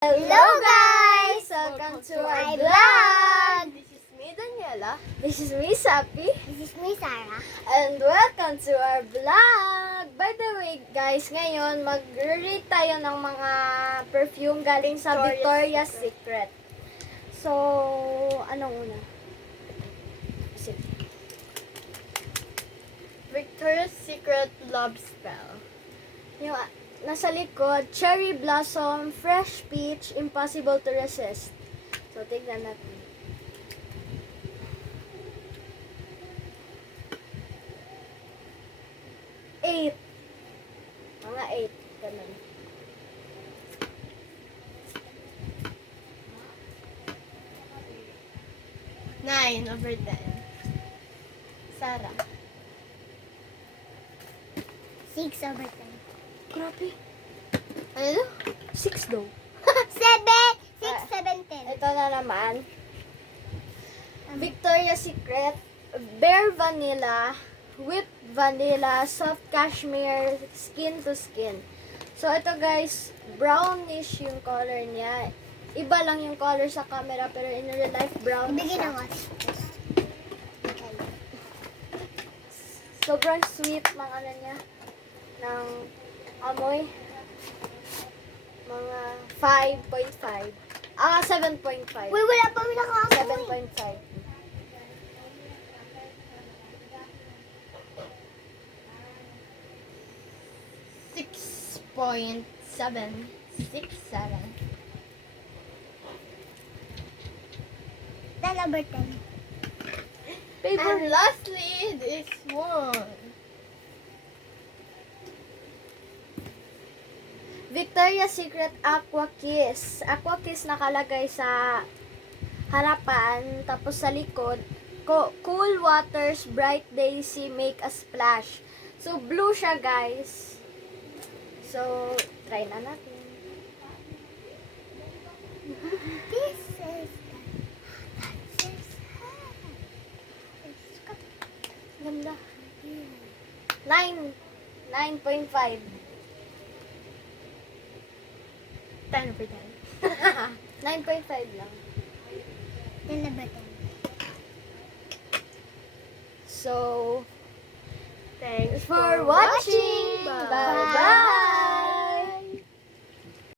Hello guys! Welcome to our vlog! This is me, Daniela. This is me, Sapi. This is me, Sarah. And welcome to our vlog! By the way guys, ngayon mag-rate tayo ng mga perfume galing sa Victoria's Secret. So, anong una? Sige. Victoria's Secret Love Spell. Yung nasa likod, Cherry Blossom, Fresh Peach, Impossible to Resist. So, tignan natin. Eight. Mga 8. Ganun. Nine over 10. Sarah. 6/10. Grabe. Ano? 6 daw. 7! 6, 7, 10. Ito na naman. Victoria's Secret, Bare Vanilla, Whipped Vanilla, Soft Cashmere, Skin to Skin. So, ito guys, brownish yung color niya. Iba lang yung color sa camera, pero in real life, brown Bigyan siya. ng watch. Sobrang sweet ng ano niya, ng amoy. Mga 5.5. 7.5. Uy, wala pa may nakakamoy. 7.5. Six point 7. 6, 7. 10/10. And lastly, this one. Victoria's Secret Aqua Kiss. Aqua Kiss nakalagay sa harapan, tapos sa likod, Cool Waters Bright Daisy Make a Splash. So, blue siya, guys. So, try na natin. This is Ganda. 9. 9.5. 10 over 10. 9.5 lang. 10/10. So, Thanks for watching. Bye-bye.